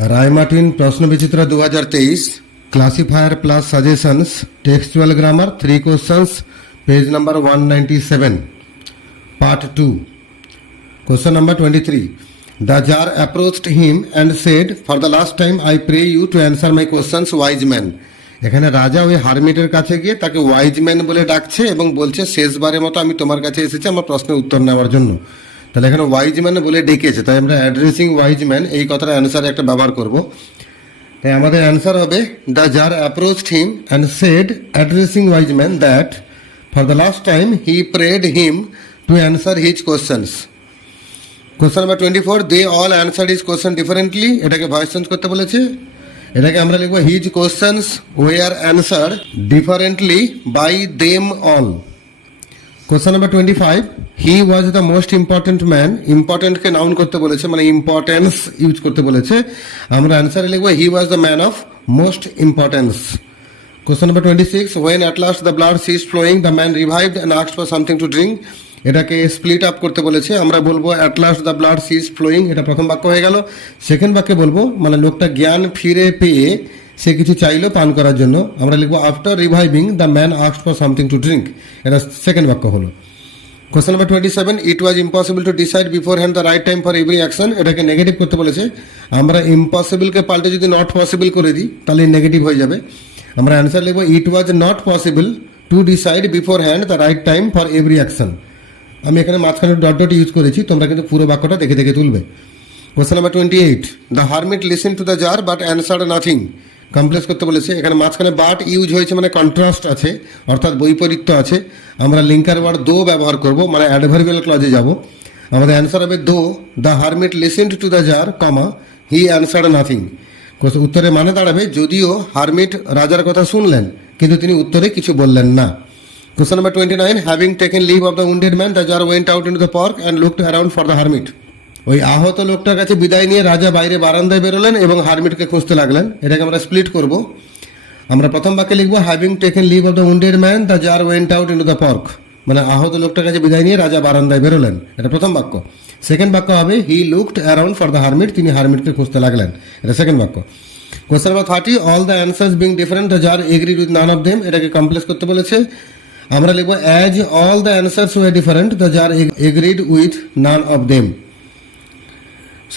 रायमार्टिन प्रश्न विचित्र 2023 classifier plus suggestions textual grammar 3 questions page number 197 part 2 question number 23 the tsar approached him and said for the last time I pray you to answer my questions wise man. এখানে রাজা ওই হারমিটের কাছে গিয়ে তাকে wise man বলে ডাকছে এবং বলছে শেষবারের মতো আমি তোমার কাছে এসেছি আমার প্রশ্নের উত্তর নেওয়ার জন্য। তাহলে এখানে ওয়াইজ ম্যান বলে ডেকেছে, তাই আমরা অ্যাড্রেসিং ওয়াইজ ম্যান এই কথাটা অ্যান্সারে একটা ব্যবহার করব। তাই আমাদের অ্যান্সার হবে the tsar approached him and said addressing wise man that for the last time he prayed him to answer his questions. Question number 24 they all answer his question differently, এটাকে voice change করতে বলেছে। এটাকে আমরা লিখবো his questions were answer differently by them all. Question number 25 he was the most important man, ইম্পর্টেন্টকে noun করতে বলেছে মানে ইম্পর্টেন্স ইউজ করতে বলেছে, আমরা অ্যান্সারে লিখবো he was the man of most importance. Question number 26 when at last the blood ceased flowing the man revived and asked for something to drink, এটাকে স্প্লিট আপ করতে বলেছে, আমরা বলবো at last the blood ceased flowing, এটা প্রথম বাক্য হয়ে গেল। সেকেন্ড বাক্যে বলবো মানে লোকটা জ্ঞান ফিরে পেয়ে সে কিছু চাইলো পান করার জন্য, আমরা লিখবো after reviving the man asked for something to drink, এটা সেকেন্ড বাক্য হলো। Question number 27 it was impossible to decide beforehand the right time for every action, এটাকে নেগেটিভ করতে বলেছে, আমরা ইম্পসিবলকে পাল্টে যদি নট পসিবল করে দিই তাহলে নেগেটিভ হয়ে যাবে, আমরা অ্যান্সার লিখবো it was not possible to decide beforehand the right time for every action. আমি এখানে মাঝখানে ডট ডট ইউজ করেছি, তোমরা কিন্তু পুরো বাক্যটা দেখে দেখে তুলবে। Question number 28 the hermit listen to the tsar but answered nothing, complex করতে বলেছে, এখানে মাঝখানে বাট ইউজ হয়েছে মানে কন্ট্রাস্ট আছে অর্থাৎ বৈপরীত্য আছে, আমরা লিঙ্কার ওয়ার্ড দো ব্যবহার করব মানে অ্যাডভার্বিয়াল ক্লজে যাব, আমাদের অ্যান্সার হবে though the hermit listened to the tsar comma he answered nothing. উত্তরে মানে দাঁড়াবে যদিও হারমিট রাজার কথা শুনলেন কিন্তু তিনি উত্তরে কিছু বললেন না। Question number 29 having taken leave of the wounded man the jar went out into the park and looked around for the hermit, ওই আহত লোকটার কাছে বিদায় নিয়ে রাজা বাইরে বারান্দায় বেরোলেন এবং হারমিটকে খুঁজতে লাগলেন, এটাকে আমরা স্প্লিট করব। আমরা প্রথম বাক্যে লিখবো having taken leave of the wounded man the tsar went out into the park, মানে আহত লোকটার কাছে বিদায় নিয়ে রাজা বারান্দায় বেরোলেন, এটা প্রথম বাক্য। সেকেন্ড বাক্য হবে he looked around for the hermit, তিনি হারমিটকে খুঁজতে লাগলেন, এটা সেকেন্ড বাক্য। Question number 30 all the answers being different the tsar agreed with none of them, এটাকে কমপ্লেক্স করতে বলেছে, আমরা লিখবো as all the answers were different the tsar agreed with none of them,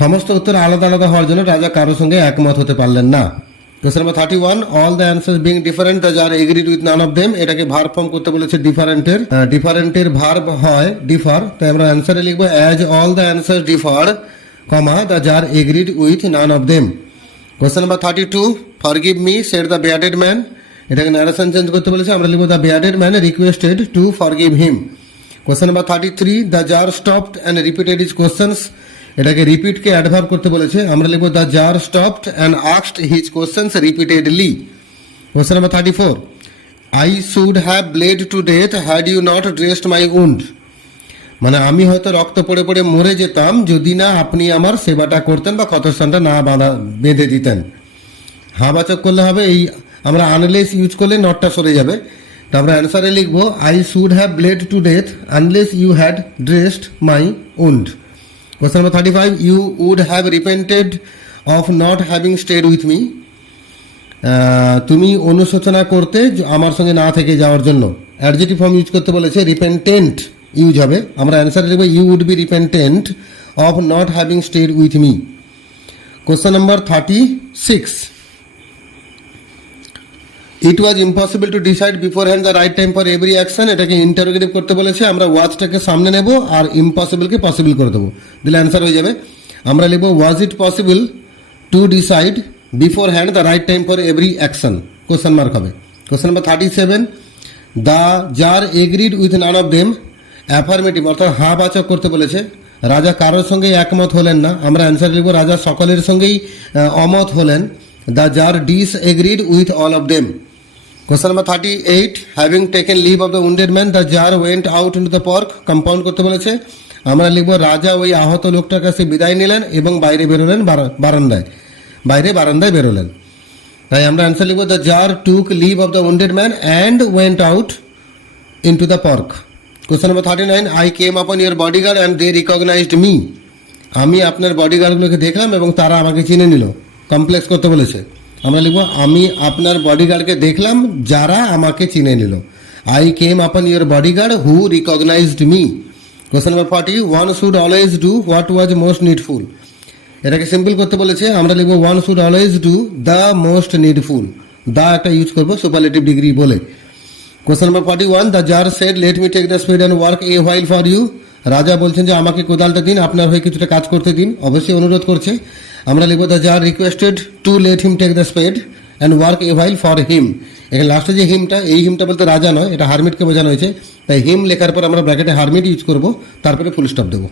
সমস্ত উত্তর আলাদা আলাদা হওয়ার জন্য রাজা কারোর সঙ্গে একমত হতে পারলেন না। Question number 31 all the answers being different the tsar agreed with none of them, এটাকে ভার্ব ফর্ম করতে বলেছে ডিফারেন্টের ভার্ব হয় ডিফার, তাই আমরা অ্যান্সারে লিখবো as all the answers differ comma the tsar agreed with none of them. Question number 32 forgive me said the bearded man, এটাকে narration change করতে বলেছে, আমরা লিখবো the bearded man requested to forgive him. Question number 33 the tsar stopped and repeated his questions, এটাকে রিপিটকে adverb করতে বলেছে, আমরা লিখবো the tsar stopped and asked his questions repeatedly. Question number 34 I should have bled to death had you not dressed my wound, মানে আমি হয়তো রক্ত পড়ে পড়ে মরে যেতাম যদি না আপনি আমার সেবাটা করতেন বা ক্ষতস্থানটা না বেঁধে দিতেন। হাবাচক করলে হবে এই, আমরা আনলেস ইউজ করলে নটটা সরে যাবে, তো আমরা অ্যান্সারে লিখবো I should have bled to death unless you had dressed my wound. Question number 35 you would have repented of not having stayed with me, তুমি অনুশোচনা করতে আমার সঙ্গে না থেকে যাওয়ার জন্য, অ্যাডজেক্টিভ ফর্ম ইউজ করতে বলেছে, রিপেন্টেন্ট ইউজ হবে, আমরা অ্যান্সারে লিখবো you would be repentant of not having stayed with me. Question number 36 it was impossible to decide beforehand the right time for every action, এটাকে ইন্টারোগেটিভ করতে বলেছে, আমরা ওয়াজটাকে সামনে নেব আর ইম্পসিবলকে পসিবল করে দেবো, দিলে অ্যান্সার হয়ে যাবে। আমরা লিখবো was it possible to decide beforehand the right time for every action, question mark হবে। Question number 37 the tsar agreed with none of them, affirmative অর্থাৎ হ্যাঁ বাচক করতে বলেছে, রাজা কারোর সঙ্গেই একমত হলেন না, আমরা অ্যান্সার লিখবো রাজা সকলের সঙ্গেই অমত হলেন, the tsar disagreed with all of them. Question number 38 having taken leave of the wounded man the tsar went out into the park, compound করতে বলেছে, আমরা লিখবো রাজা ওই আহত লোকটার কাছে বিদায় নিলেন এবং বাইরে বেরোলেন বারান্দায় বেরোলেন, তাই আমরা অ্যান্সার লিখবো the tsar took leave of the wounded man and went out into the park. Question number 39 I came upon your bodyguard and they recognised me, আমি আপনার বডিগার্ডগুলোকে দেখলাম এবং তারা আমাকে চিনে নিল, কমপ্লেক্স করতে বলেছে, আমরা লিখবো আমি আপনার বডিগার্ডকে দেখলাম যারা আমাকে চিনে নিল। I came upon your bodyguard who recognised me. Question number 40, one should always do what was most needful. এটাকে সিম্পল করতে বলেছে, আমরা লিখবো one should always do the most needful. The একটা ইউজ করবো সুপারলেটিভ ডিগ্রি বলে। Question number 41, the tsar said let me take the spade and work a while for you. রাজা বলছেন যে আমাকে কোদালটা দিন, আপনার হয়ে কিছুটা কাজ করতে দিন, অবশ্যই অনুরোধ করছে। আমরা লিখবো the tsar requested to let him take the spade and work a while for him. এখানে লাস্টে যে হিমটা, এই হিমটা বলতে রাজা নয়, এটা হারমিটকে বোঝানো হয়েছে, তাই হিম লেখার পর আমরা ব্র্যাকেটে হারমিট ইউজ করবো, তারপরে ফুল স্টপ দেবো।